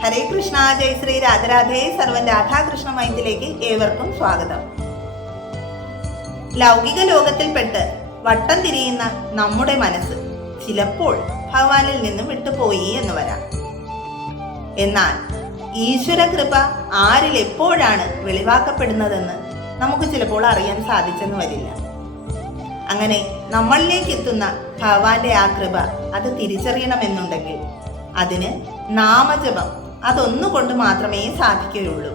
ഹരേ കൃഷ്ണ ജയ് ശ്രീ രാധരാധേ സർവൻ രാധാകൃഷ്ണ മൈന്ദിലേക്ക് ഏവർക്കും സ്വാഗതം. ലൗകിക ലോകത്തിൽപ്പെട്ട് വട്ടം തിരിയുന്ന നമ്മുടെ മനസ്സ് ചിലപ്പോൾ ഭഗവാനിൽ നിന്നും വിട്ടുപോയി എന്ന് വരാം. എന്നാൽ ഈശ്വര കൃപ ആരിൽ എപ്പോഴാണ് വെളിവാക്കപ്പെടുന്നതെന്ന് നമുക്ക് ചിലപ്പോൾ അറിയാൻ സാധിച്ചെന്ന് വരില്ല. അങ്ങനെ നമ്മളിലേക്ക് എത്തുന്ന ഭഗവാന്റെ ആ കൃപ അത് തിരിച്ചറിയണമെന്നുണ്ടെങ്കിൽ അതിന് നാമജപം അതൊന്നുകൊണ്ട് മാത്രമേ സാധിക്കുകയുള്ളൂ.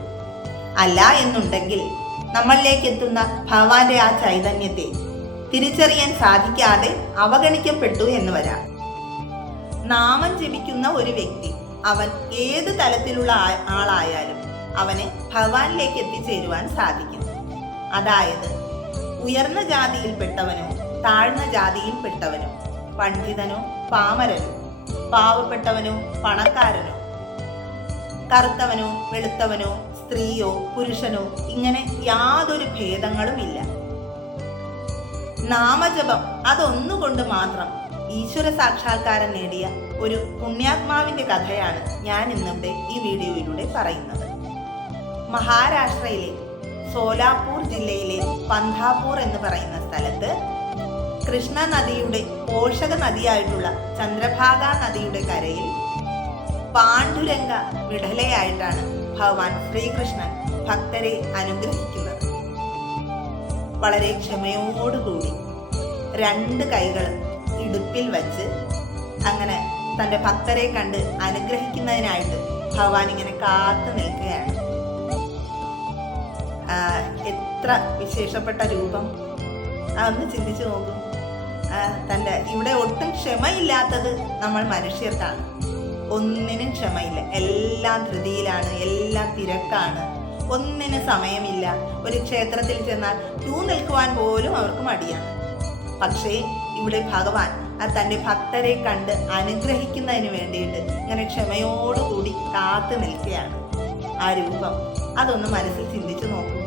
അല്ല എന്നുണ്ടെങ്കിൽ നമ്മളിലേക്ക് എത്തുന്ന ഭഗവാന്റെ ആ ചൈതന്യത്തെ തിരിച്ചറിയാൻ സാധിക്കാതെ അവഗണിക്കപ്പെട്ടു എന്ന് വരാം. നാമം ജപിക്കുന്ന ഒരു വ്യക്തി അവൻ ഏത് തലത്തിലുള്ള ആളായാലും അവന് ഭഗവാനിലേക്ക് എത്തിച്ചേരുവാൻ സാധിക്കും. അതായത് ഉയർന്ന ജാതിയിൽപ്പെട്ടവനോ താഴ്ന്ന ജാതിയിൽപ്പെട്ടവനോ പണ്ഡിതനോ പാമരനോ പാവപ്പെട്ടവനോ പണക്കാരനോ കറുത്തവനോ വെളുത്തവനോ സ്ത്രീയോ പുരുഷനോ ഇങ്ങനെ യാതൊരു ഭേദങ്ങളും ഇല്ല. നാമജപം അതൊന്നുകൊണ്ട് മാത്രം ഈശ്വര സാക്ഷാത്കാരം നേടിയ ഒരു പുണ്യാത്മാവിന്റെ കഥയാണ് ഞാൻ ഇന്നിവിടെ ഈ വീഡിയോയിലൂടെ പറയുന്നത്. മഹാരാഷ്ട്രയിലെ സോലാപൂർ ജില്ലയിലെ പന്ധാപൂർ എന്ന് പറയുന്ന സ്ഥലത്ത് കൃഷ്ണ നദിയുടെ പോഷക നദിയായിട്ടുള്ള ചന്ദ്രഭാഗ നദിയുടെ കരയിൽ പാണ്ഡുരംഗ വിടലയായിട്ടാണ് ഭഗവാൻ ശ്രീകൃഷ്ണൻ ഭക്തരെ അനുഗ്രഹിക്കുന്നത്. വളരെ ക്ഷമയോടുകൂടി രണ്ട് കൈകൾ ഇടുപ്പിൽ വച്ച് അങ്ങനെ തന്റെ ഭക്തരെ കണ്ട് അനുഗ്രഹിക്കുന്നതിനായിട്ട് ഭഗവാൻ ഇങ്ങനെ കാത്തു നിൽക്കുകയാണ്. എത്ര വിശേഷപ്പെട്ട രൂപം. അതൊന്ന് ചിന്തിച്ചു നോക്കും. തന്റെ ഇവിടെ ഒട്ടും ക്ഷമയില്ലാത്തത് നമ്മൾ മനുഷ്യർക്കാണ്. ഒന്നിനും ക്ഷമയില്ല. എല്ലാം ധൃതിയിലാണ് എല്ലാം തിരക്കാണ്. ഒന്നിനും സമയമില്ല. ഒരു ക്ഷേത്രത്തിൽ ചെന്നാൽ ക്യൂ നിൽക്കുവാൻ പോലും അവർക്ക് മടിയാണ്. പക്ഷേ ഇവിടെ ഭഗവാൻ ആ തന്റെ ഭക്തരെ കണ്ട് അനുഗ്രഹിക്കുന്നതിന് വേണ്ടിയിട്ട് ഇങ്ങനെ ക്ഷമയോടുകൂടി കാത്തു നിൽക്കുകയാണ്. ആ രൂപം അതൊന്ന് മനസ്സിൽ ചിന്തിച്ചു നോക്കൂ.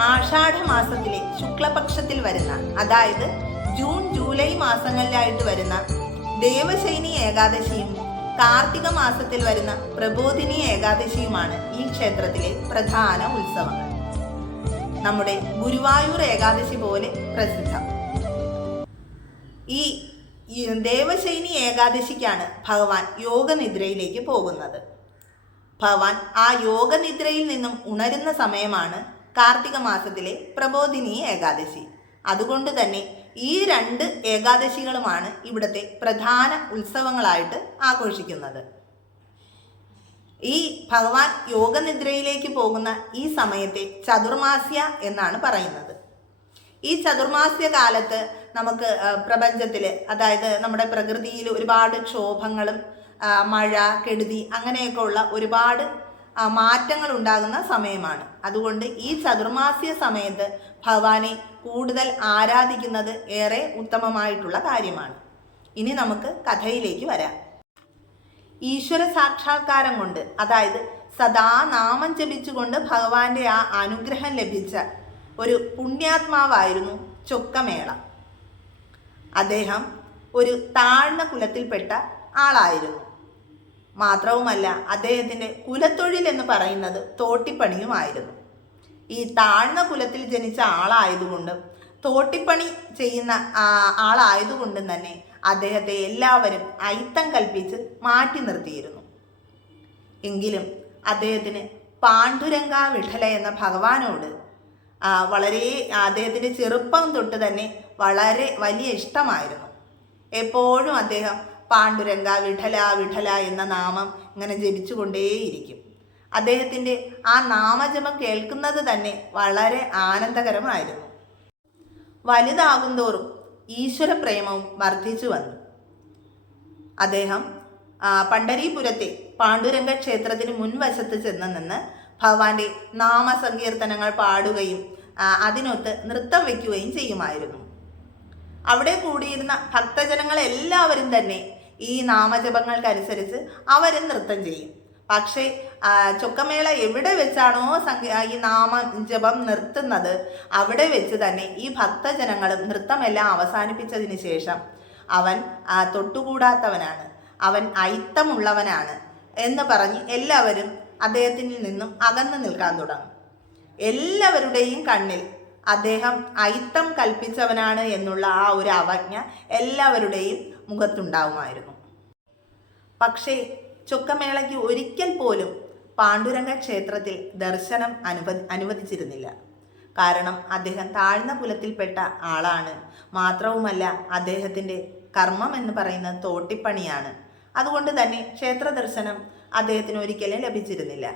ആഷാഢമാസത്തിലെ ശുക്ലപക്ഷത്തിൽ വരുന്ന അതായത് ജൂൺ ജൂലൈ മാസങ്ങളിലായിട്ട് വരുന്ന ദേവശൈനി ഏകാദശിയും കാർത്തിക മാസത്തിൽ വരുന്ന പ്രബോധിനി ഏകാദശിയുമാണ് ഈ ക്ഷേത്രത്തിലെ പ്രധാന ഉത്സവങ്ങൾ. നമ്മുടെ ഗുരുവായൂർ ഏകാദശി പോലെ പ്രസിദ്ധം. ഈ ദേവശൈനി ഏകാദശിക്കാണ് ഭഗവാൻ യോഗനിദ്രയിലേക്ക് പോകുന്നത്. ഭഗവാൻ ആ യോഗനിദ്രയിൽ നിന്നും ഉണരുന്ന സമയമാണ് കാർത്തിക മാസത്തിലെ പ്രബോധിനി ഏകാദശി. അതുകൊണ്ട് തന്നെ ഈ രണ്ട് ഏകാദശികളുമാണ് ഇവിടുത്തെ പ്രധാന ഉത്സവങ്ങളായിട്ട് ആഘോഷിക്കുന്നത്. ഈ ഭഗവാൻ യോഗനിദ്രയിലേക്ക് പോകുന്ന ഈ സമയത്തെ ചതുർമാസ്യ എന്നാണ് പറയുന്നത്. ഈ ചതുർമാസ്യ കാലത്ത് നമുക്ക് പ്രപഞ്ചത്തിൽ അതായത് നമ്മുടെ പ്രകൃതിയിൽ ഒരുപാട് ക്ഷോഭങ്ങളും മഴ കെടുതി അങ്ങനെയൊക്കെ ഉള്ള ഒരുപാട് മാറ്റങ്ങൾ ഉണ്ടാകുന്ന സമയമാണ്. അതുകൊണ്ട് ഈ ചതുർമാസ്യ സമയത്ത് ഭഗവാനെ കൂടുതൽ ആരാധിക്കുന്നത് ഏറെ ഉത്തമമായിട്ടുള്ള കാര്യമാണ്. ഇനി നമുക്ക് കഥയിലേക്ക് വരാം. ഈശ്വര സാക്ഷാത്കാരം കൊണ്ട് അതായത് സദാ നാമം ജപിച്ചുകൊണ്ട് ഭഗവാന്റെ ആ അനുഗ്രഹം ലഭിച്ച ഒരു പുണ്യാത്മാവായിരുന്നു ചൊക്കമേള. അദ്ദേഹം ഒരു താഴ്ന്ന കുലത്തിൽപ്പെട്ട ആളായിരുന്നു. മാത്രവുമല്ല അദ്ദേഹത്തിന്റെ കുലത്തൊഴിൽ എന്ന് പറയുന്നത് തോട്ടിപ്പണിയുമായിരുന്നു. ഈ താഴ്ന്ന കുലത്തിൽ ജനിച്ച ആളായതുകൊണ്ടും തോട്ടിപ്പണി ചെയ്യുന്ന ആളായതുകൊണ്ടും തന്നെ അദ്ദേഹത്തെ എല്ലാവരും അയിത്തം കൽപ്പിച്ച് മാറ്റി നിർത്തിയിരുന്നു. എങ്കിലും അദ്ദേഹത്തിന് പാണ്ഡുരംഗ വിഠല എന്ന ഭഗവാനോട് വളരെ അദ്ദേഹത്തിന്റെ ചെറുപ്പം തൊട്ട് തന്നെ വളരെ വലിയ ഇഷ്ടമായിരുന്നു. എപ്പോഴും അദ്ദേഹം പാണ്ഡുരംഗ വിഠല വിഠല എന്ന നാമം ഇങ്ങനെ ജപിച്ചുകൊണ്ടേയിരിക്കും. അദ്ദേഹത്തിന്റെ ആ നാമജപം കേൾക്കുന്നത് തന്നെ വളരെ ആനന്ദകരമായിരുന്നു. വലുതാകുന്തോറും ഈശ്വരപ്രേമവും വർദ്ധിച്ചു വന്നു. അദ്ദേഹം പണ്ഡരീപുരത്തെ പാണ്ഡുരംഗ ക്ഷേത്രത്തിന് മുൻവശത്ത് ചെന്ന് നിന്ന് ഭഗവാന്റെ നാമസങ്കീർത്തനങ്ങൾ പാടുകയും അതിനൊത്ത് നൃത്തം വയ്ക്കുകയും ചെയ്യുമായിരുന്നു. അവിടെ കൂടിയിരുന്ന ഭക്തജനങ്ങൾ എല്ലാവരും തന്നെ ഈ നാമജപങ്ങൾക്കനുസരിച്ച് അവരും നൃത്തം ചെയ്യും. പക്ഷേ ചൊക്കമേള എവിടെ വെച്ചാണോ ഈ നാമ നാമജപം നിർത്തുന്നത് അവിടെ വെച്ച് തന്നെ ഈ ഭക്തജനങ്ങളും നൃത്തമെല്ലാം അവസാനിപ്പിച്ചതിന് ശേഷം അവൻ തൊട്ടുകൂടാത്തവനാണ്. അവൻ ഐത്തമുള്ളവനാണ് എന്ന് പറഞ്ഞ് എല്ലാവരും അദ്ദേഹത്തിൽ നിന്നും അകന്നു നിൽക്കാൻ തുടങ്ങും. എല്ലാവരുടെയും കണ്ണിൽ അദ്ദേഹം ഐത്തം കൽപ്പിച്ചവനാണ് എന്നുള്ള ആ ഒരു അവജ്ഞ എല്ലാവരുടെയും മുഖത്തുണ്ടാവുമായിരുന്നു. പക്ഷേ ചൊക്കമേളയ്ക്ക് ഒരിക്കൽ പോലും പാണ്ഡുരംഗ ക്ഷേത്രത്തിൽ ദർശനം അനുവദി അനുവദിച്ചിരുന്നില്ല. കാരണം അദ്ദേഹം താഴ്ന്ന കുലത്തിൽപ്പെട്ട ആളാണ്. മാത്രവുമല്ല അദ്ദേഹത്തിന്റെ കർമ്മം എന്ന് പറയുന്ന തോട്ടിപ്പണിയാണ്. അതുകൊണ്ട് തന്നെ ക്ഷേത്ര ദർശനം അദ്ദേഹത്തിന് ഒരിക്കലും ലഭിച്ചിരുന്നില്ല.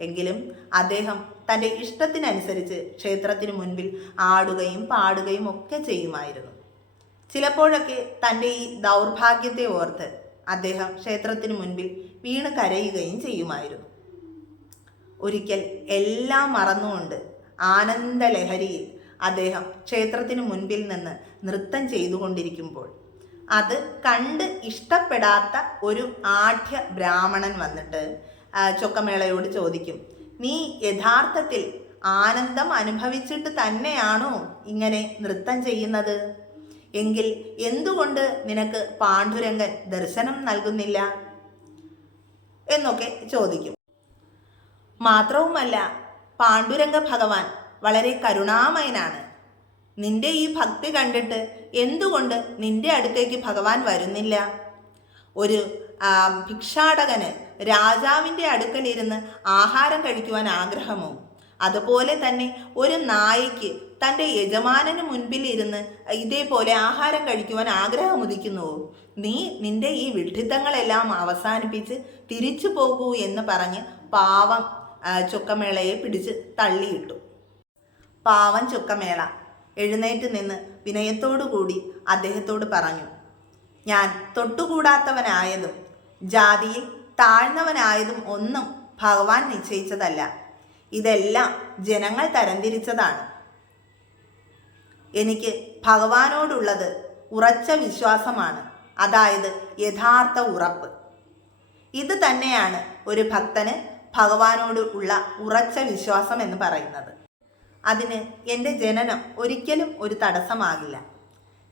എങ്കിലും അദ്ദേഹം തന്റെ ഇഷ്ടത്തിനനുസരിച്ച് ക്ഷേത്രത്തിന് മുൻപിൽ ആടുകയും പാടുകയും ഒക്കെ ചെയ്യുമായിരുന്നു. ചിലപ്പോഴൊക്കെ തന്റെ ഈ ദൗർഭാഗ്യത്തെ ഓർത്ത് അദ്ദേഹം ക്ഷേത്രത്തിന് മുൻപിൽ വീണ് കരയുകയും ചെയ്യുമായിരുന്നു. ഒരിക്കൽ എല്ലാം മറന്നുകൊണ്ട് ആനന്ദലഹരിയിൽ അദ്ദേഹം ക്ഷേത്രത്തിന് മുൻപിൽ നിന്ന് നൃത്തം ചെയ്തുകൊണ്ടിരിക്കുമ്പോൾ അത് കണ്ട് ഇഷ്ടപ്പെടാത്ത ഒരു ആഢ്യ ബ്രാഹ്മണൻ വന്നിട്ട് ചൊക്കമേളയോട് ചോദിക്കും നീ യഥാർത്ഥത്തിൽ ആനന്ദം അനുഭവിച്ചിട്ട് തന്നെയാണോ ഇങ്ങനെ നൃത്തം ചെയ്യുന്നത്? എങ്കിൽ എന്തുകൊണ്ട് നിനക്ക് പാണ്ഡുരംഗൻ ദർശനം നൽകുന്നില്ല? എന്നൊക്കെ ചോദിക്കും. മാത്രവുമല്ല പാണ്ഡുരംഗ ഭഗവാൻ വളരെ കരുണാമയനാണ്. നിന്റെ ഈ ഭക്തി കണ്ടിട്ട് എന്തുകൊണ്ട് നിന്റെ അടുത്തേക്ക് ഭഗവാൻ വരുന്നില്ല? ഒരു ഭിക്ഷാടകന് രാജാവിന്റെ അടുക്കലിരുന്ന് ആഹാരം കഴിക്കുവാൻ ആഗ്രഹമോ? അതുപോലെ തന്നെ ഒരു നായയ്ക്ക് തന്റെ യജമാനന് മുൻപിൽ ഇരുന്ന് ഇതേപോലെ ആഹാരം കഴിക്കുവാൻ ആഗ്രഹം ഉദിക്കുന്നുവോ നീ നിന്റെ ഈ വിഡ്ഢിത്തങ്ങളെല്ലാം അവസാനിപ്പിച്ച് തിരിച്ചു പോകൂ എന്ന് പറഞ്ഞ് പാവം ചുക്കമേളയെ പിടിച്ച് തള്ളിയിട്ടു. പാവം ചുക്കമേള. എഴുന്നേറ്റ് നിന്ന് വിനയത്തോടു കൂടി അദ്ദേഹത്തോട് പറഞ്ഞു ഞാൻ തൊട്ടുകൂടാത്തവനായതും ജാതിയിൽ താഴ്ന്നവനായതും ഒന്നും ഭഗവാൻ നിശ്ചയിച്ചതല്ല. ഇതെല്ലാം ജനങ്ങൾ തരംതിരിച്ചതാണ്. എനിക്ക് ഭഗവാനോടുള്ളത് ഉറച്ച വിശ്വാസമാണ്. അതായത് യഥാർത്ഥ ഉറപ്പ്. ഇത് തന്നെയാണ് ഒരു ഭക്തന് ഭഗവാനോട് ഉള്ള ഉറച്ച വിശ്വാസം എന്ന് പറയുന്നത്. അതിന് എന്റെ ജനനം ഒരിക്കലും ഒരു തടസ്സമാകില്ല.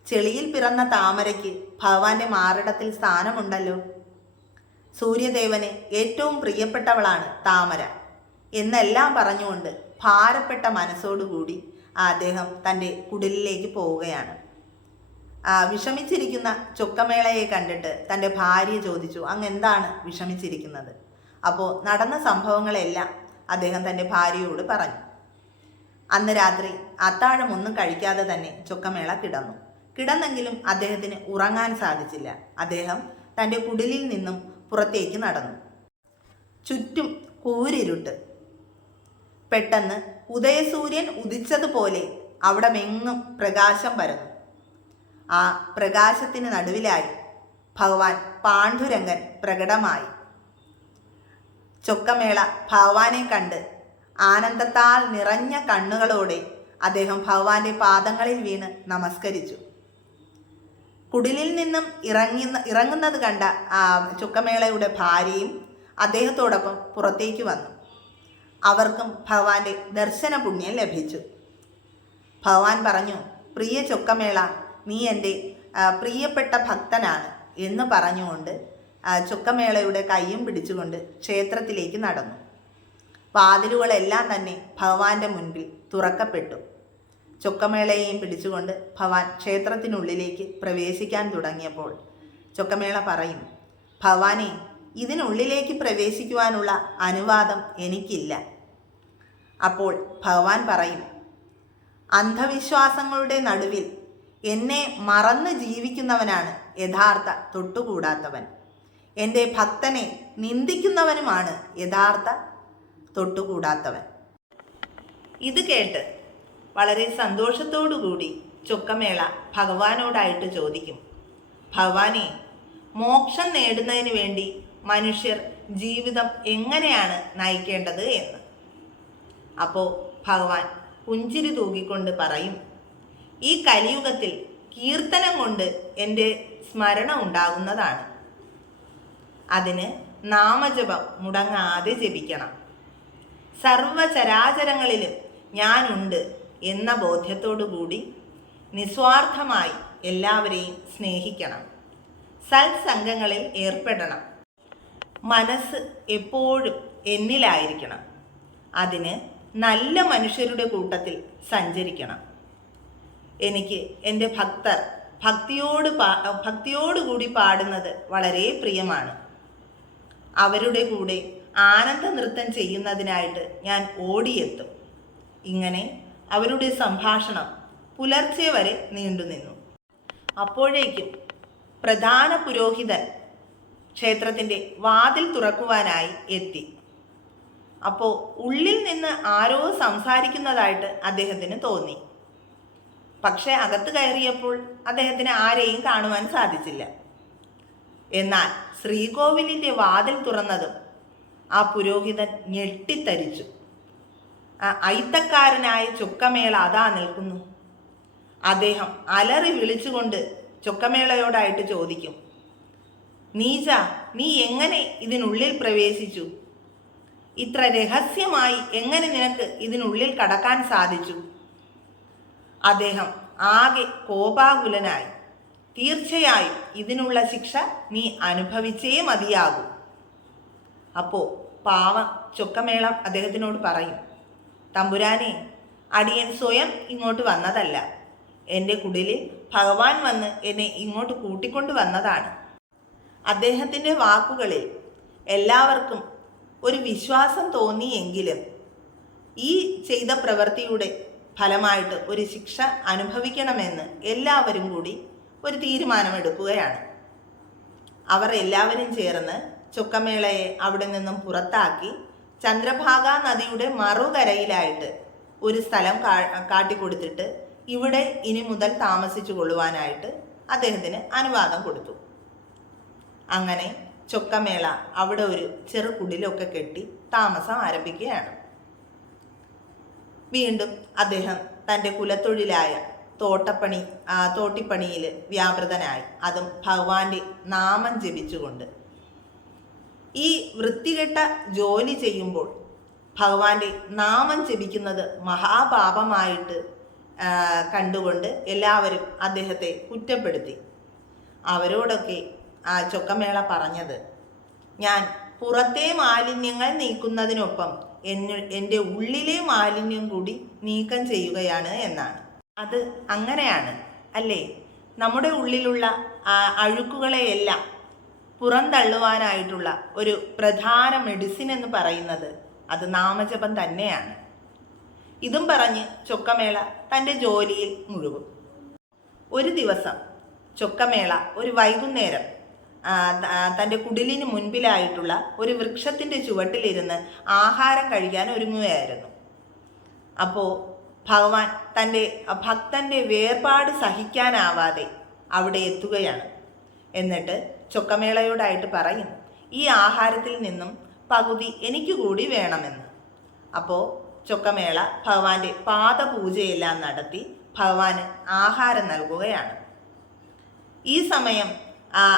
ചെളിയിൽ പിറന്ന താമരയ്ക്ക് ഭഗവാന്റെ മാറിടത്തിൽ സ്ഥാനമുണ്ടല്ലോ. സൂര്യദേവന് ഏറ്റവും പ്രിയപ്പെട്ടവളാണ് താമര. എന്നെല്ലാം പറഞ്ഞുകൊണ്ട് ഭാരപ്പെട്ട മനസ്സോടുകൂടി അദ്ദേഹം തന്റെ കുടിലിലേക്ക് പോവുകയാണ്. വിഷമിച്ചിരിക്കുന്ന ചൊക്കമേളയെ കണ്ടിട്ട് തന്റെ ഭാര്യ ചോദിച്ചു അങ്ങ് എന്താണ് വിഷമിച്ചിരിക്കുന്നത്? അപ്പോൾ നടന്ന സംഭവങ്ങളെല്ലാം അദ്ദേഹം തന്റെ ഭാര്യയോട് പറഞ്ഞു. അന്ന് രാത്രി അത്താഴം ഒന്നും കഴിക്കാതെ തന്നെ ചൊക്കമേള കിടന്നു. കിടന്നെങ്കിലും അദ്ദേഹത്തിന് ഉറങ്ങാൻ സാധിച്ചില്ല. അദ്ദേഹം തന്റെ കുടിലിൽ നിന്നും പുറത്തേക്ക് നടന്നു. ചുറ്റും കൂരിരുട്ട് പെട്ടെന്ന് ഉദയസൂര്യൻ ഉദിച്ചതുപോലെ അവിടെ മെങ്ങും പ്രകാശം പരന്നു. ആ പ്രകാശത്തിന് നടുവിലായി ഭഗവാൻ പാണ്ഡുരംഗൻ പ്രകടമായി. ചൊക്കമേള ഭഗവാനെ കണ്ട് ആനന്ദത്താൽ നിറഞ്ഞ കണ്ണുകളോടെ അദ്ദേഹം ഭഗവാന്റെ പാദങ്ങളിൽ വീണ് നമസ്കരിച്ചു. കുടിലിൽ നിന്നും ഇറങ്ങുന്ന ഇറങ്ങുന്നത് കണ്ട ചുക്കമേളയുടെ ഭാര്യയും അദ്ദേഹത്തോടൊപ്പം പുറത്തേക്ക് വന്നു. അവർക്കും ഭഗവാന്റെ ദർശന പുണ്യം ലഭിച്ചു. ഭഗവാൻ പറഞ്ഞു പ്രിയ ചൊക്കമേള നീ എന്റെ പ്രിയപ്പെട്ട ഭക്തനാണ് എന്ന് പറഞ്ഞുകൊണ്ട് ചുക്കമേളയുടെ കൈയും പിടിച്ചുകൊണ്ട് ക്ഷേത്രത്തിലേക്ക് നടന്നു. വാതിലുകളെല്ലാം തന്നെ ഭഗവാന്റെ മുൻപിൽ തുറക്കപ്പെട്ടു. ചുക്കമേളയെയും പിടിച്ചുകൊണ്ട് ഭഗവാൻ ക്ഷേത്രത്തിനുള്ളിലേക്ക് പ്രവേശിക്കാൻ തുടങ്ങിയപ്പോൾ ചുക്കമേള പറയും ഭഗവാനെ ഇതിനുള്ളിലേക്ക് പ്രവേശിക്കുവാനുള്ള അനുവാദം എനിക്കില്ല. അപ്പോൾ ഭഗവാൻ പറയും അന്ധവിശ്വാസങ്ങളുടെ നടുവിൽ എന്നെ മറന്ന് ജീവിക്കുന്നവനാണ് യഥാർത്ഥ തൊട്ടുകൂടാത്തവൻ. എന്റെ ഭക്തനെ നിന്ദിക്കുന്നവനുമാണ് യഥാർത്ഥ തൊട്ടുകൂടാത്തവൻ. ഇത് കേട്ട് വളരെ സന്തോഷത്തോടുകൂടി ചൊക്കമേള ഭഗവാനോടായിട്ട് ചോദിക്കും ഭഗവാനെ മോക്ഷം നേടുന്നതിന് വേണ്ടി മനുഷ്യർ ജീവിതം എങ്ങനെയാണ് നയിക്കേണ്ടത് എന്ന്? അപ്പോൾ ഭഗവാൻ പുഞ്ചിരി തൂകിക്കൊണ്ട് പറയും ഈ കലിയുഗത്തിൽ കീർത്തനം കൊണ്ട് എന്റെ സ്മരണ ഉണ്ടാകുന്നതാണ്. അതിന് നാമജപം മുടങ്ങാതെ ജപിക്കണം. സർവചരാചരങ്ങളിലും ഞാനുണ്ട് എന്ന ബോധ്യത്തോടുകൂടി നിസ്വാർത്ഥമായി എല്ലാവരെയും സ്നേഹിക്കണം. സത്സംഗങ്ങളിൽ ഏർപ്പെടണം. മനസ്സ് എപ്പോഴും എന്നിലായിരിക്കണം. അതിന് നല്ല മനുഷ്യരുടെ കൂട്ടത്തിൽ സഞ്ചരിക്കണം. എനിക്ക് എന്റെ ഭക്തർ ഭക്തിയോട് പാ ഭക്തിയോടുകൂടി പാടുന്നത് വളരെ പ്രിയമാണ്. അവരുടെ കൂടെ ആനന്ദ നൃത്തം ചെയ്യുന്നതിനായിട്ട് ഞാൻ ഓടിയെത്തും. ഇങ്ങനെ അവരുടെ സംഭാഷണം പുലർച്ചെ വരെ നീണ്ടുനിന്നു അപ്പോഴേക്കും പ്രധാന പുരോഹിതൻ ക്ഷേത്രത്തിന്റെ വാതിൽ തുറക്കുവാനായി എത്തി. അപ്പോൾ ഉള്ളിൽ നിന്ന് ആരോ സംസാരിക്കുന്നതായിട്ട് അദ്ദേഹത്തിന് തോന്നി. പക്ഷെ അകത്ത് കയറിയപ്പോൾ അദ്ദേഹത്തിന് ആരെയും കാണുവാൻ സാധിച്ചില്ല. എന്നാൽ ശ്രീകോവിലിന്റെ വാതിൽ തുറന്നതും ആ പുരോഹിതൻ ഞെട്ടിത്തരിച്ചു. ആ ഐത്തക്കാരനായ ചുക്കമേള അതാ നിൽക്കുന്നു. അദ്ദേഹം അലറി വിളിച്ചുകൊണ്ട് ചൊക്കമേളയോടായിട്ട് ചോദിക്കും നീജ നീ എങ്ങനെ ഇതിനുള്ളിൽ പ്രവേശിച്ചു? ഇത്ര രഹസ്യമായി എങ്ങനെ നിനക്ക് ഇതിനുള്ളിൽ കടക്കാൻ സാധിച്ചു? അദ്ദേഹം ആകെ കോപാകുലനായി. തീർച്ചയായും ഇതിനുള്ള ശിക്ഷ നീ അനുഭവിച്ചേ മതിയാകൂ. അപ്പോ പാവ ചൊക്കമേളം അദ്ദേഹത്തിനോട് പറയും തമ്പുരാനെ അടിയൻ സ്വയം ഇങ്ങോട്ട് വന്നതല്ല. എന്റെ കുടിലിൽ ഭഗവാൻ വന്ന് എന്നെ ഇങ്ങോട്ട് കൂട്ടിക്കൊണ്ട് വന്നതാണ്. അദ്ദേഹത്തിന്റെ വാക്കുകളിൽ എല്ലാവർക്കും ഒരു വിശ്വാസം തോന്നിയെങ്കിലും ഈ ചെയ്ത പ്രവൃത്തിയുടെ ഫലമായിട്ട് ഒരു ശിക്ഷ അനുഭവിക്കണമെന്ന് എല്ലാവരും കൂടി ഒരു തീരുമാനമെടുക്കുകയാണ്. അവർ എല്ലാവരും ചേർന്ന് ചുക്കമേളയെ അവിടെ നിന്നും പുറത്താക്കി ചന്ദ്രഭാഗ നദിയുടെ മറുകരയിലായിട്ട് ഒരു സ്ഥലം കാട്ടിക്കൊടുത്തിട്ട് ഇവിടെ ഇനി മുതൽ താമസിച്ചു കൊള്ളുവാനായിട്ട് അദ്ദേഹത്തിന് അനുവാദം കൊടുത്തു. അങ്ങനെ ചൊക്കമേള അവിടെ ഒരു ചെറു കുടിലൊക്കെ കെട്ടി താമസം ആരംഭിക്കുകയാണ്. വീണ്ടും അദ്ദേഹം തന്റെ കുലത്തൊഴിലായ തോട്ടപ്പണി തോട്ടിപ്പണിയിൽ വ്യാപൃതനായി. അതും ഭഗവാന്റെ നാമം ജപിച്ചുകൊണ്ട്. ഈ വൃത്തികെട്ട ജോലി ചെയ്യുമ്പോൾ ഭഗവാന്റെ നാമം ജപിക്കുന്നത് മഹാപാപമായിട്ട് കണ്ടുകൊണ്ട് എല്ലാവരും അദ്ദേഹത്തെ കുറ്റപ്പെടുത്തി. അവരോടൊക്കെ ആ ചൊക്കമേള പറഞ്ഞത്. ഞാൻ പുറത്തെ മാലിന്യങ്ങൾ നീക്കുന്നതിനൊപ്പം എന്റെ ഉള്ളിലെ മാലിന്യം കൂടി നീക്കം ചെയ്യുകയാണ് എന്നാണ്. അത് അങ്ങനെയാണ് അല്ലേ? നമ്മുടെ ഉള്ളിലുള്ള അഴുക്കുകളെയെല്ലാം പുറന്തള്ളുവാനായിട്ടുള്ള ഒരു പ്രധാന മെഡിസിൻ എന്ന് പറയുന്നത് അത് നാമജപം തന്നെയാണ്. ഇതും പറഞ്ഞ് ചൊക്കമേള തന്റെ ജോലിയിൽ മുഴുകും. ഒരു ദിവസം ചൊക്കമേള ഒരു വൈകുന്നേരം തന്റെ കുടിലിന് മുൻപിലായിട്ടുള്ള ഒരു വൃക്ഷത്തിന്റെ ചുവട്ടിലിരുന്ന് ആഹാരം കഴിക്കാൻ ഒരുങ്ങുകയായിരുന്നു. അപ്പോൾ ഭഗവാൻ തന്റെ ഭക്തന്റെ വേർപാട് സഹിക്കാനാവാതെ അവിടെ എത്തുകയാണ്. എന്നിട്ട് ചൊക്കമേളയോടായിട്ട് പറയും ഈ ആഹാരത്തിൽ നിന്നും പകുതി എനിക്ക് കൂടി വേണമെന്ന്. അപ്പോൾ ചൊക്കമേള ഭഗവാന്റെ പാദപൂജയെല്ലാം നടത്തി ഭഗവാന് ആഹാരം നൽകുകയാണ്. ഈ സമയം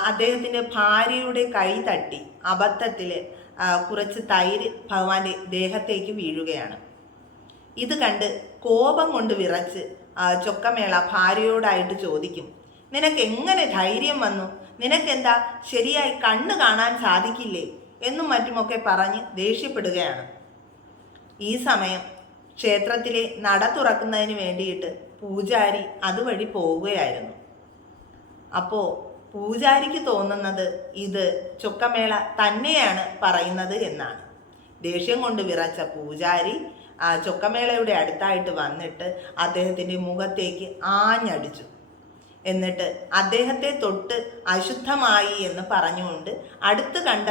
അദ്ദേഹത്തിന്റെ ഭാര്യയുടെ കൈ തട്ടി അബദ്ധത്തിൽ കുറച്ച് തൈര് ഭഗവാന്റെ ദേഹത്തേക്ക് വീഴുകയാണ്. ഇത് കണ്ട് കോപം കൊണ്ട് വിറച്ച് ചൊക്കമേള ഭാര്യയോടായിട്ട് ചോദിക്കും നിനക്ക് എങ്ങനെ ധൈര്യം വന്നു? നിനക്കെന്താ ശരിയായി കണ്ണ് കാണാൻ സാധിക്കില്ലേ? എന്നും മറ്റുമൊക്കെ പറഞ്ഞ് ദേഷ്യപ്പെടുകയാണ്. ഈ സമയം ക്ഷേത്രത്തിലെ നട തുറക്കുന്നതിന് വേണ്ടിയിട്ട് പൂജാരി അതുവഴി പോവുകയായിരുന്നു. അപ്പോൾ പൂജാരിക്ക് തോന്നുന്നത് ഇത് ചുക്കമേള തന്നെയാണ് പറയുന്നത് എന്നാണ്. ദേഷ്യം കൊണ്ട് വിറച്ച പൂജാരി ആ ചുക്കമേളയുടെ അടുത്തായിട്ട് വന്നിട്ട് അദ്ദേഹത്തിന്റെ മുഖത്തേക്ക് ആഞ്ഞടിച്ചു. എന്നിട്ട് അദ്ദേഹത്തെ തൊട്ട് അശുദ്ധമായി എന്ന് പറഞ്ഞുകൊണ്ട് അടുത്ത് കണ്ട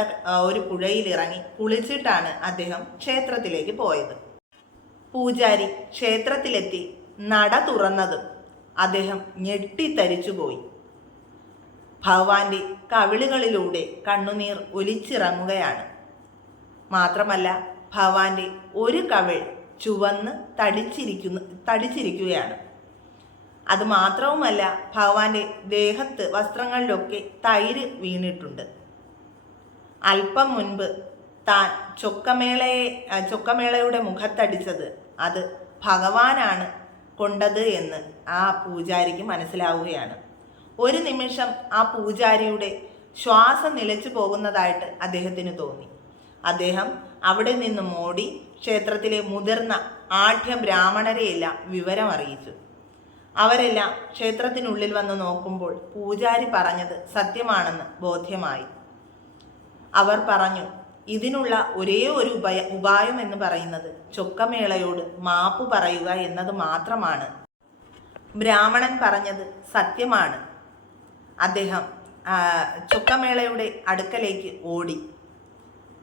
ഒരു പുഴയിലിറങ്ങി കുളിച്ചിട്ടാണ് അദ്ദേഹം ക്ഷേത്രത്തിലേക്ക് പോയത്. പൂജാരി ക്ഷേത്രത്തിലെത്തി നട തുറന്നതും അദ്ദേഹം ഞെട്ടിത്തരിച്ചുപോയി. ഭഗവാന്റെ കവിളുകളിലൂടെ കണ്ണുനീർ ഒലിച്ചിറങ്ങുകയാണ്. മാത്രമല്ല ഭഗവാന്റെ ഒരു കവിൾ ചുവന്ന് തടിച്ചിരിക്കുന്നു തടിച്ചിരിക്കുകയാണ്. അത് മാത്രവുമല്ല ഭഗവാന്റെ ദേഹത്ത് വസ്ത്രങ്ങളിലൊക്കെ തൈര് വീണിട്ടുണ്ട്. അല്പം മുൻപ് താൻ ചൊക്കമേളയെ ചൊക്കമേളയുടെ മുഖത്തടിച്ചത് അത് ഭഗവാനാണ് കൊണ്ടത് എന്ന് ആ പൂജാരിക്ക് മനസ്സിലാവുകയാണ്. ഒരു നിമിഷം ആ പൂജാരിയുടെ ശ്വാസം നിലച്ചു പോകുന്നതായിട്ട് അദ്ദേഹത്തിന് തോന്നി. അദ്ദേഹം അവിടെ നിന്ന് മോടി ക്ഷേത്രത്തിലെ മുതിർന്ന ആഢ്യ ബ്രാഹ്മണരെയെല്ലാം വിവരം അറിയിച്ചു. അവരെല്ലാം ക്ഷേത്രത്തിനുള്ളിൽ വന്ന് നോക്കുമ്പോൾ പൂജാരി പറഞ്ഞത് സത്യമാണെന്ന് ബോധ്യമായി. അവർ പറഞ്ഞു ഇതിനുള്ള ഒരേ ഒരു ഉപായ ഉപായം എന്ന് പറയുന്നത് ചൊക്കമേളയോട് മാപ്പ് പറയുക എന്നത് മാത്രമാണ്. ബ്രാഹ്മണൻ പറഞ്ഞത് സത്യമാണ്. അദ്ദേഹം ചൊക്കമേളയുടെ അടുക്കലേക്ക് ഓടി.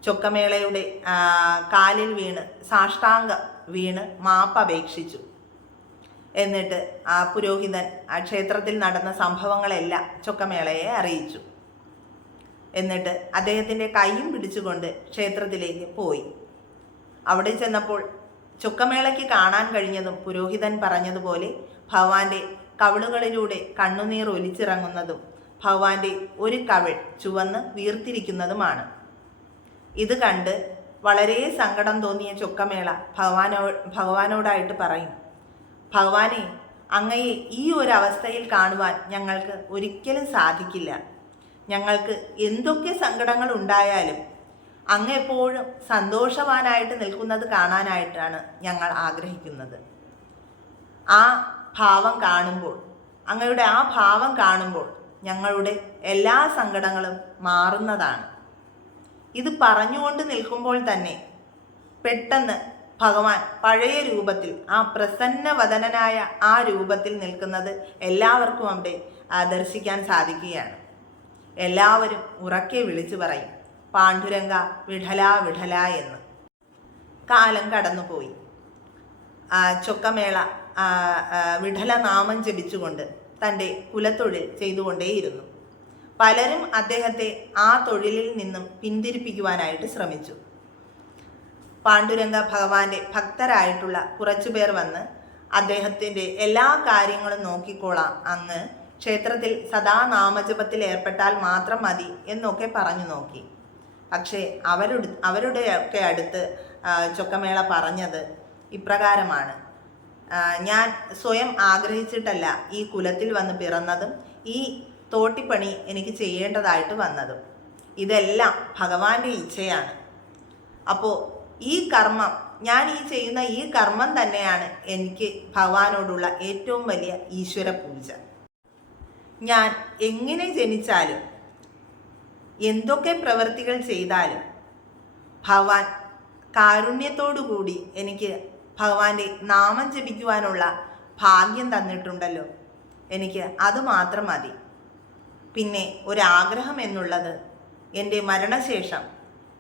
ചൊക്കമേളയുടെ കാലിൽ വീണ് സാഷ്ടാംഗം വീണ് മാപ്പ് അപേക്ഷിച്ചു. എന്നിട്ട് ആ പുരോഹിതൻ ആ ക്ഷേത്രത്തിൽ നടന്ന സംഭവങ്ങളെല്ലാം ചൊക്കമേളയെ അറിയിച്ചു. എന്നിട്ട് അദ്ദേഹത്തിന്റെ കൈയും പിടിച്ചുകൊണ്ട് ക്ഷേത്രത്തിലേക്ക് പോയി. അവിടെ ചെന്നപ്പോൾ ചൊക്കമേളയ്ക്ക് കാണാൻ കഴിഞ്ഞതും പുരോഹിതൻ പറഞ്ഞതുപോലെ ഭഗവാന്റെ കവിളുകളിലൂടെ കണ്ണുനീർ ഒലിച്ചിറങ്ങുന്നതും ഭഗവാന്റെ ഒരു കവിൾ ചുവന്ന് വീർത്തിരിക്കുന്നതുമാണ്. ഇത് കണ്ട് വളരെ സങ്കടം തോന്നിയ ചൊക്കമേള ഭഗവാനോ ഭഗവാനോടായിട്ട് പറയും. ഭഗവാനെ അങ്ങയെ ഈ ഒരു അവസ്ഥയിൽ കാണുവാൻ ഞങ്ങൾക്ക് ഒരിക്കലും സാധിക്കില്ല. ഞങ്ങൾക്ക് എന്തൊക്കെ സങ്കടങ്ങൾ ഉണ്ടായാലും അങ്ങ് എപ്പോഴും സന്തോഷവാനായിട്ട് നിൽക്കുന്നത് കാണാനായിട്ടാണ് ഞങ്ങൾ ആഗ്രഹിക്കുന്നത്. ആ ഭാവം കാണുമ്പോൾ അങ്ങയുടെ ആ ഭാവം കാണുമ്പോൾ ഞങ്ങളുടെ എല്ലാ സങ്കടങ്ങളും മാറുന്നതാണ്. ഇത് പറഞ്ഞുകൊണ്ട് നിൽക്കുമ്പോൾ തന്നെ പെട്ടെന്ന് ഭഗവാൻ പഴയ രൂപത്തിൽ ആ പ്രസന്നവദനായ ആ രൂപത്തിൽ നിൽക്കുന്നത് എല്ലാവർക്കും അവിടെ ദർശിക്കാൻ സാധിക്കുകയാണ്. എല്ലാവരും ഉറക്കെ വിളിച്ചു പറയും പാണ്ഡുരംഗ വിഠല വിഠല എന്ന്. കാലം കടന്നുപോയി. ചൊക്കമേള ആ, ആ, നാമം ജപിച്ചുകൊണ്ട് തന്റെ കുലത്തൊഴിൽ ചെയ്തുകൊണ്ടേയിരുന്നു. പലരും അദ്ദേഹത്തെ ആ തൊഴിലിൽ നിന്നും പിന്തിരിപ്പിക്കുവാനായിട്ട് ശ്രമിച്ചു. പാണ്ഡുരംഗ ഭഗവാന്റെ ഭക്തരായിട്ടുള്ള കുറച്ചുപേർ വന്ന് അദ്ദേഹത്തിന്റെ എല്ലാ കാര്യങ്ങളും നോക്കിക്കോളാം. അങ്ങ് ക്ഷേത്രത്തിൽ സദാ നാമജപത്തിൽ ഏർപ്പെട്ടാൽ മാത്രം മതി എന്നൊക്കെ പറഞ്ഞു നോക്കി. പക്ഷേ അവരുടെ അവരുടെ ഒക്കെ അടുത്ത് ചൊക്കമേള പറഞ്ഞത് ഇപ്രകാരമാണ്. ഞാൻ സ്വയം ആഗ്രഹിച്ചിട്ടല്ല ഈ കുലത്തിൽ വന്ന് പിറന്നതും ഈ തോട്ടിപ്പണി എനിക്ക് ചെയ്യേണ്ടതായിട്ട് വന്നതും. ഇതെല്ലാം ഭഗവാന്റെ ഇച്ഛയാണ്. അപ്പോൾ ഈ കർമ്മം ഞാൻ ഈ ചെയ്യുന്ന ഈ കർമ്മം തന്നെയാണ് എനിക്ക് ഭഗവാനോടുള്ള ഏറ്റവും വലിയ ഈശ്വര പൂജ ഞാൻ എങ്ങനെ ജനിച്ചാലും എന്തൊക്കെ പ്രവൃത്തികൾ ചെയ്താലും ഭഗവാൻ കാരുണ്യത്തോടുകൂടി എനിക്ക് ഭഗവാന്റെ നാമം ജപിക്കുവാനുള്ള ഭാഗ്യം തന്നിട്ടുണ്ടല്ലോ. എനിക്ക് അത് മാത്രം മതി. പിന്നെ ഒരാഗ്രഹം എന്നുള്ളത് എന്റെ മരണശേഷം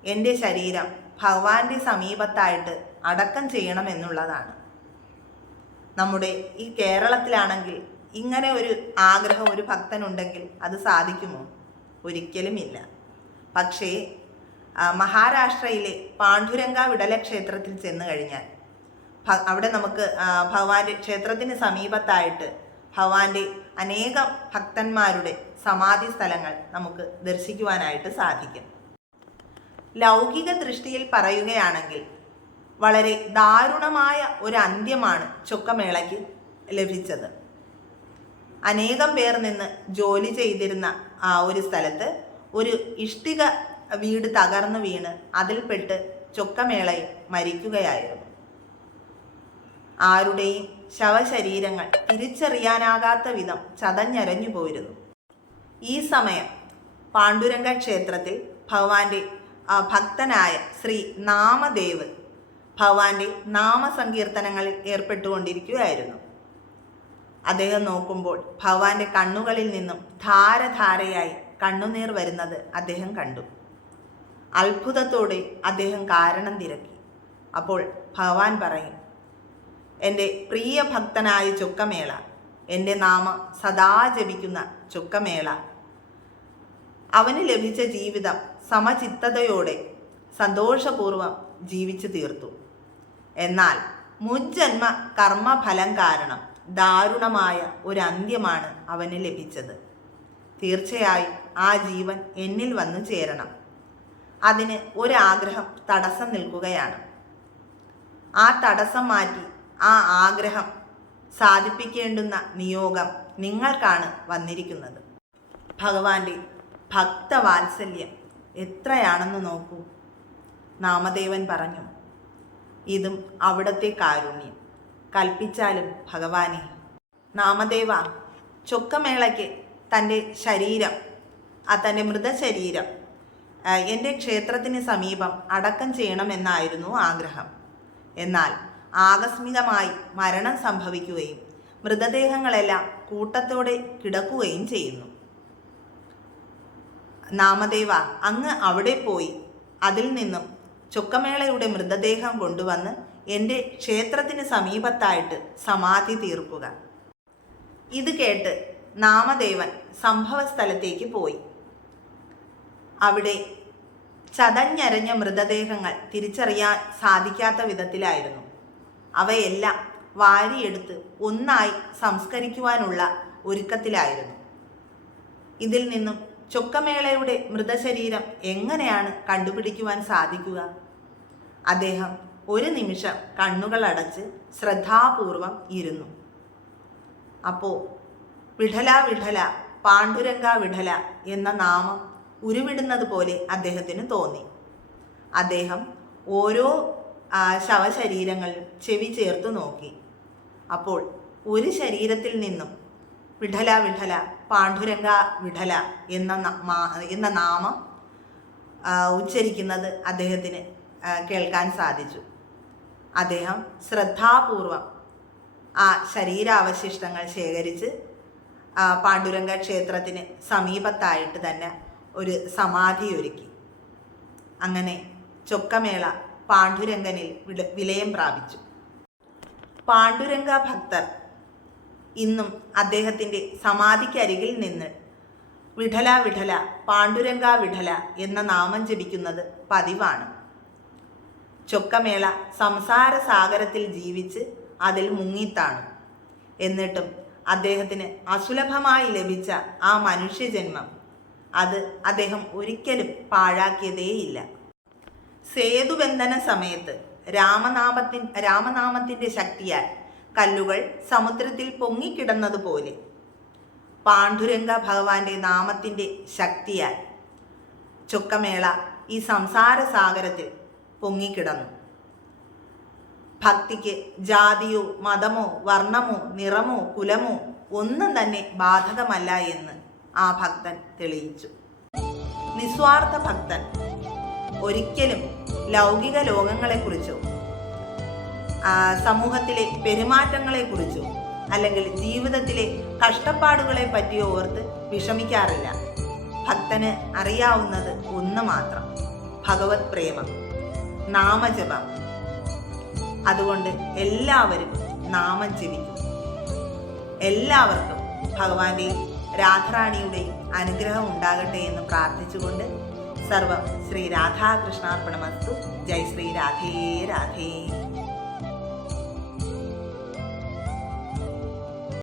എന്റെ ശരീരം ഭഗവാന്റെ സമീപത്തായിട്ട് അടക്കം ചെയ്യണം എന്നുള്ളതാണ്. നമ്മുടെ ഈ കേരളത്തിലാണെങ്കിൽ ഇങ്ങനെ ഒരു ആഗ്രഹം ഒരു ഭക്തനുണ്ടെങ്കിൽ അത് സാധിക്കുമോ? ഒരിക്കലുമില്ല. പക്ഷേ മഹാരാഷ്ട്രയിലെ പാണ്ഡുരംഗ വിടല ക്ഷേത്രത്തിൽ ചെന്ന് കഴിഞ്ഞാൽ അവിടെ നമുക്ക് ഭഗവാന്റെ ക്ഷേത്രത്തിന് സമീപത്തായിട്ട് ഭഗവാന്റെ അനേകം ഭക്തന്മാരുടെ സമാധി സ്ഥലങ്ങൾ നമുക്ക് ദർശിക്കുവാനായിട്ട് സാധിക്കും. ലൗകിക ദൃഷ്ടിയിൽ പറയുകയാണെങ്കിൽ വളരെ ദാരുണമായ ഒരു അന്ത്യമാണ് ചൊക്കമേളയ്ക്ക് ലഭിച്ചത്. അനേകം പേർ നിന്ന് ജോലി ചെയ്തിരുന്ന ആ ഒരു സ്ഥലത്ത് ഒരു ഇഷ്ടിക വീട് തകർന്നു വീണ് അതിൽപ്പെട്ട് ചൊക്കമേളയിൽ മരിക്കുകയായിരുന്നു. ആരുടെയും ശവശരീരങ്ങൾ തിരിച്ചറിയാനാകാത്ത വിധം ചതഞ്ഞരഞ്ഞു പോയിരുന്നു. ഈ സമയം പാണ്ഡുരംഗ ക്ഷേത്രത്തിൽ ഭഗവാന്റെ ഭക്തനായ ശ്രീ നാമദേവ് ഭഗവാന്റെ നാമസങ്കീർത്തനങ്ങളിൽ ഏർപ്പെട്ടുകൊണ്ടിരിക്കുകയായിരുന്നു. അദ്ദേഹം നോക്കുമ്പോൾ ഭഗവാന്റെ കണ്ണുകളിൽ നിന്നും ധാരധാരയായി കണ്ണുനീർ വരുന്നത് അദ്ദേഹം കണ്ടു. അത്ഭുതത്തോടെ അദ്ദേഹം കാരണം തിരക്കി. അപ്പോൾ ഭഗവാൻ പറയും എന്റെ പ്രിയ ഭക്തനായ ചൊക്കമേള. എന്റെ നാമ സദാ ജപിക്കുന്ന ചൊക്കമേള. അവന് ലഭിച്ച ജീവിതം സമചിത്തതയോടെ സന്തോഷപൂർവം ജീവിച്ചു തീർത്തു. എന്നാൽ മുജ്ജന്മ കർമ്മഫലം കാരണം ദാരുണമായ ഒരു അന്ത്യമാണ് അവന് ലഭിച്ചത്. തീർച്ചയായും ആ ജീവൻ എന്നിൽ വന്നു ചേരണം. അതിന് ഒരാഗ്രഹം തടസ്സം നിൽക്കുകയാണ്. ആ തടസ്സം മാറ്റി ആ ആഗ്രഹം സാധിപ്പിക്കേണ്ടുന്ന നിയോഗം നിങ്ങൾക്കാണ് വന്നിരിക്കുന്നത്. ഭഗവാന്റെ ഭക്തവാത്സല്യം എത്രയാണെന്ന് നോക്കൂ. നാമദേവൻ പറഞ്ഞു ഇതും അവിടത്തെ കാരുണ്യം. കൽപ്പിച്ചാലും ഭഗവാനെ. നാമദേവ ചൊക്കമേളയ്ക്ക് തന്റെ ശരീരം ആ തന്റെ മൃതശരീരം എന്റെ ക്ഷേത്രത്തിന് സമീപം അടക്കം ചെയ്യണമെന്നായിരുന്നു ആഗ്രഹം. എന്നാൽ ആകസ്മികമായി മരണം സംഭവിക്കുകയും മൃതദേഹങ്ങളെല്ലാം കൂട്ടത്തോടെ കിടക്കുകയും ചെയ്യുന്നു. നാമദേവ അങ്ങ് അവിടെ പോയി. അതിൽ നിന്നും ചുക്കമേളയുടെ മൃതദേഹം കൊണ്ടുവന്ന് എന്റെ ക്ഷേത്രത്തിന് സമീപത്തായിട്ട് സമാധി തീർക്കുക. ഇത് കേട്ട് നാമദേവൻ സംഭവസ്ഥലത്തേക്ക് പോയി. അവിടെ ചതഞ്ഞരഞ്ഞ മൃതദേഹങ്ങൾ തിരിച്ചറിയാൻ സാധിക്കാത്ത വിധത്തിലായിരുന്നു. അവയെല്ലാം വാരിയെടുത്ത് ഒന്നായി സംസ്കരിക്കുവാനുള്ള ഒരുക്കത്തിലായിരുന്നു. ഇതിൽ നിന്നും ചൊക്കമേളയുടെ മൃതശരീരം എങ്ങനെയാണ് കണ്ടുപിടിക്കുവാൻ സാധിക്കുക? അദ്ദേഹം ഒരു നിമിഷം കണ്ണുകൾ അടച്ച് ശ്രദ്ധാപൂർവം ഇരുന്നു. അപ്പോൾ വിഠല വിഠല പാണ്ഡുരംഗ വിഠല എന്ന നാമം ഉരുവിടുന്നത് പോലെ അദ്ദേഹത്തിന് തോന്നി. അദ്ദേഹം ഓരോ ആ, ശവശരീരങ്ങളിലും ചെവി ചേർത്ത് നോക്കി. അപ്പോൾ ഒരു ശരീരത്തിൽ നിന്നും വിഠല വിഠല പാണ്ഡുരംഗ വിഠല എന്ന എന്ന നാമം ഉച്ചരിക്കുന്നത് അദ്ദേഹത്തിന് കേൾക്കാൻ സാധിച്ചു. അദ്ദേഹം ശ്രദ്ധാപൂർവം ആ ശരീരാവശിഷ്ടങ്ങൾ ശേഖരിച്ച് പാണ്ഡുരംഗ ക്ഷേത്രത്തിന് സമീപത്തായിട്ട് തന്നെ ഒരു സമാധി ഒരുക്കി അങ്ങനെ ചൊക്കമേള പാണ്ഡുരംഗനിൽ വില- വിലയം പ്രാപിച്ചു. പാണ്ഡുരംഗ ഭക്തർ ഇന്നും അദ്ദേഹത്തിന്റെ സമാധിക്കരികിൽ നിന്ന് വിഠല വിഠല പാണ്ഡുരംഗ വിഠല എന്ന നാമം ജപിക്കുന്നത് പതിവാണ്. ചൊക്കമേള സംസാര സാഗരത്തിൽ ജീവിച്ച് അതിൽ മുങ്ങിത്താണ്. എന്നിട്ടും അദ്ദേഹത്തിന് അസുലഭമായി ലഭിച്ച ആ മനുഷ്യജന്മം അത് അദ്ദേഹം ഒരിക്കലും പാഴാക്കിയതേയില്ല. സേതുബന്ധന സമയത്ത് രാമനാമത്തിൻ രാമനാമത്തിന്റെ ശക്തിയാൽ കല്ലുകൾ സമുദ്രത്തിൽ പൊങ്ങിക്കിടന്നതുപോലെ പാണ്ഡുരംഗ ഭഗവാന്റെ നാമത്തിന്റെ ശക്തിയാൽ ചുക്കമേള ഈ സംസാര സാഗരത്തിൽ പൊങ്ങിക്കിടന്നു. ഭക്തിക്ക് ജാതിയോ മതമോ വർണമോ നിറമോ കുലമോ ഒന്നും തന്നെ ബാധകമല്ല എന്ന് ആ ഭക്തൻ തെളിയിച്ചു. നിസ്വാർത്ഥ ഭക്തൻ ഒരിക്കലും ലൗകിക ലോകങ്ങളെക്കുറിച്ചോ സമൂഹത്തിലെ പെരുമാറ്റങ്ങളെക്കുറിച്ചോ അല്ലെങ്കിൽ ജീവിതത്തിലെ കഷ്ടപ്പാടുകളെ പറ്റിയോ ഓർത്ത് വിഷമിക്കാറില്ല. ഭക്തന് അറിയാവുന്നത് ഒന്ന് മാത്രം ഭഗവത് പ്രേമം നാമജപം. അതുകൊണ്ട് എല്ലാവരും നാമം ജപിക്കും. എല്ലാവർക്കും ഭഗവാന്റെയും രാധാറാണിയുടെയും അനുഗ്രഹം ഉണ്ടാകട്ടെ എന്ന് പ്രാർത്ഥിച്ചുകൊണ്ട് സർവം ശ്രീ രാധാകൃഷ്ണാർപ്പണമസ്തു. ജയ് ശ്രീ രാധേ രാധേ.